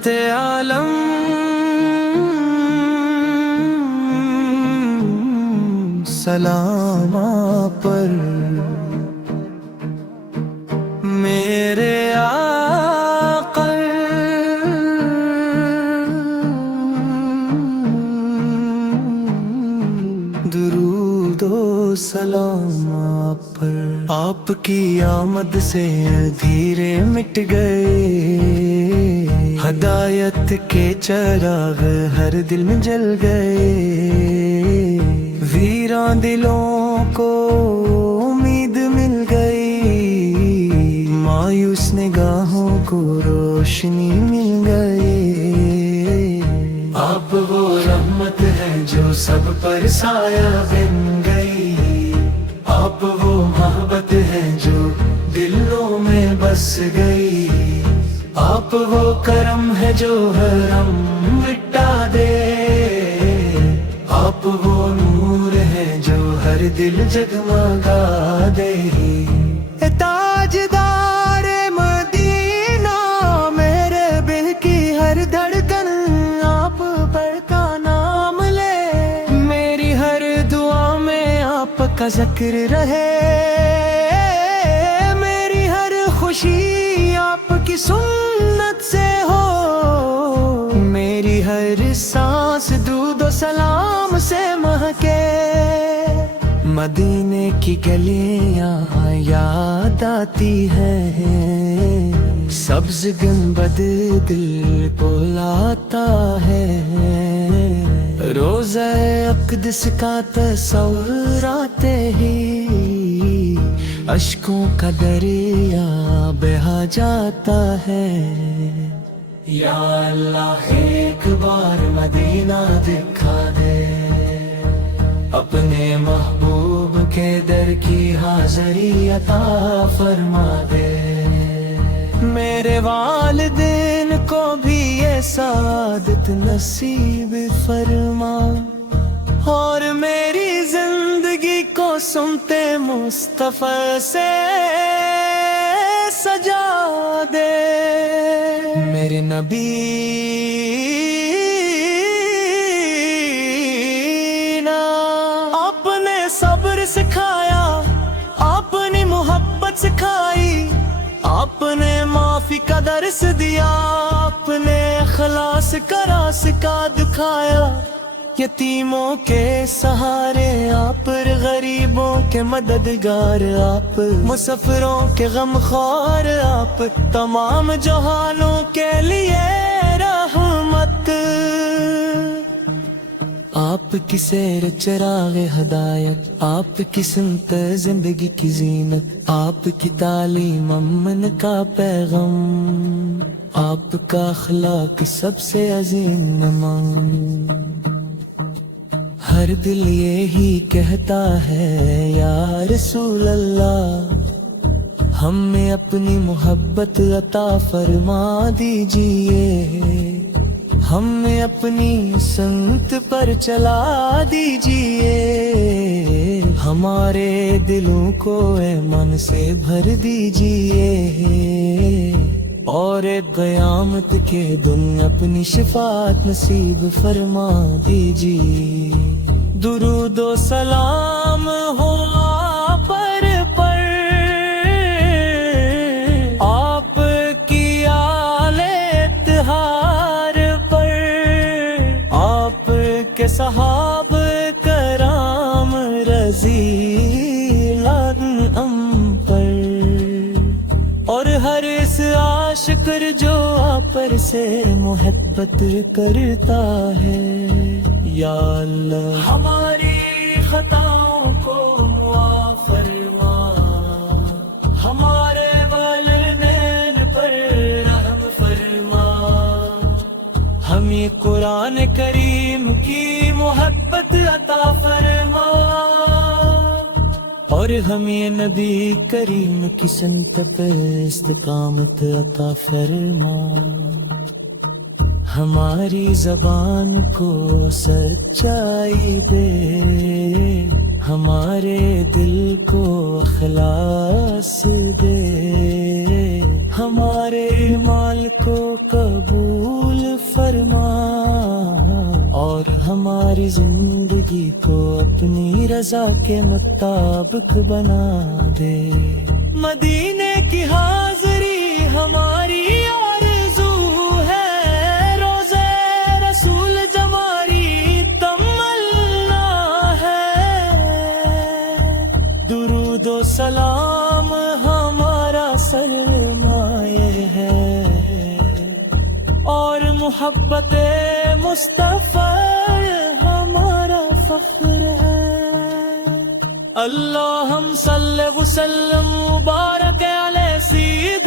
रहमत आलम सलाम आप पर मेरे आका दुरूद ओ सलाम आप पर। आपकी आमद से धीरे मिट गए हदायत के चिराग हर दिल में जल गए। वीरान दिलों को उम्मीद मिल गई मायूस निगाहों को रोशनी मिल गई। आप वो रहमत है जो सब पर साया बन गई। आप वो मोहब्बत है जो दिलों में बस गई। आप वो करम है जो हरम मिटा दे। आप वो नूर है जो हर दिल जगमगा दे। ताजदार मदीना मेरे दिल की हर धड़कन आप पर का नाम ले। मेरी हर दुआ में आपका जिक्र रहे। मेरी हर खुशी आपकी सुन्नत से हो। मेरी हर सांस दूध और सलाम से महके। मदीने की गलियां याद आती है। सब्ज गुंबद दिल को लाता है। रोज़ा अक़दस का तस्वुर आते ही अश्कों का दरिया बहा जाता है। या अल्लाह एक बार मदीना दिखा दे। अपने महबूब के दर की हाज़री अता फरमा दे। मेरे वालिदैन को भी ये सादत नसीब फरमा। और मेरी जिंदगी को सुनते मुस्तफा से सजा दे। मेरे नबी आपने सब्र सिखाया। आपने मोहब्बत सिखाई। आपने माफी का दर्स दिया। आपने इखलास का रास्ता दिखाया। यतीमों के सहारे आप, गरीबों के मददगार आप, मुसाफिरों के गमख्वार आप, तमाम जहानों के लिए रहमत। आप की सैर चिराग हदायत, आप की सुनत जिंदगी की जीनत, आप की तालीम अमन का पैगाम, आपका अखलाक सबसे अजीम नमन। हर दिल यही कहता है या रसूल अल्लाह, हमें अपनी मोहब्बत अता फरमा दीजिए। हमें अपनी संगत पर चला दीजिए। हमारे दिलों को ईमान से भर दीजिए। और क़यामत के दिन अपनी शिफात नसीब फरमा दीजिए। दुरूद ओ सलाम हो आप पर, आप की आले इत्तिहार पर, आप के सहाब कराम रज़ीलान अम पर। और हर इस आशिक़ जो आप पर से मोहब्बत करता है। या अल्लाह हमारी खताओं को मुआफ़ फरमा। हमारे वालिदैन पर रहम फरमा। हमें कुरान करीम की मोहब्बत अता फरमा। और हमें नबी करीम की सुन्नत पर इस्तिकामत अता फरमा। हमारी ज़बान को सच्चाई दे। हमारे दिल को इखलास दे। हमारे माल को कबूल ہماری زندگی کو اپنی رضا کے مطابق بنا دے. مدینے کی حاضری ہماری آرزو ہے، روزے رسول جماری تمنا ہے. درود و سلام ہمارا سرمایہ ہے اور محبت مصطفی ہمارا فخر ہے. اللہم صلی وسلم مبارک علی سید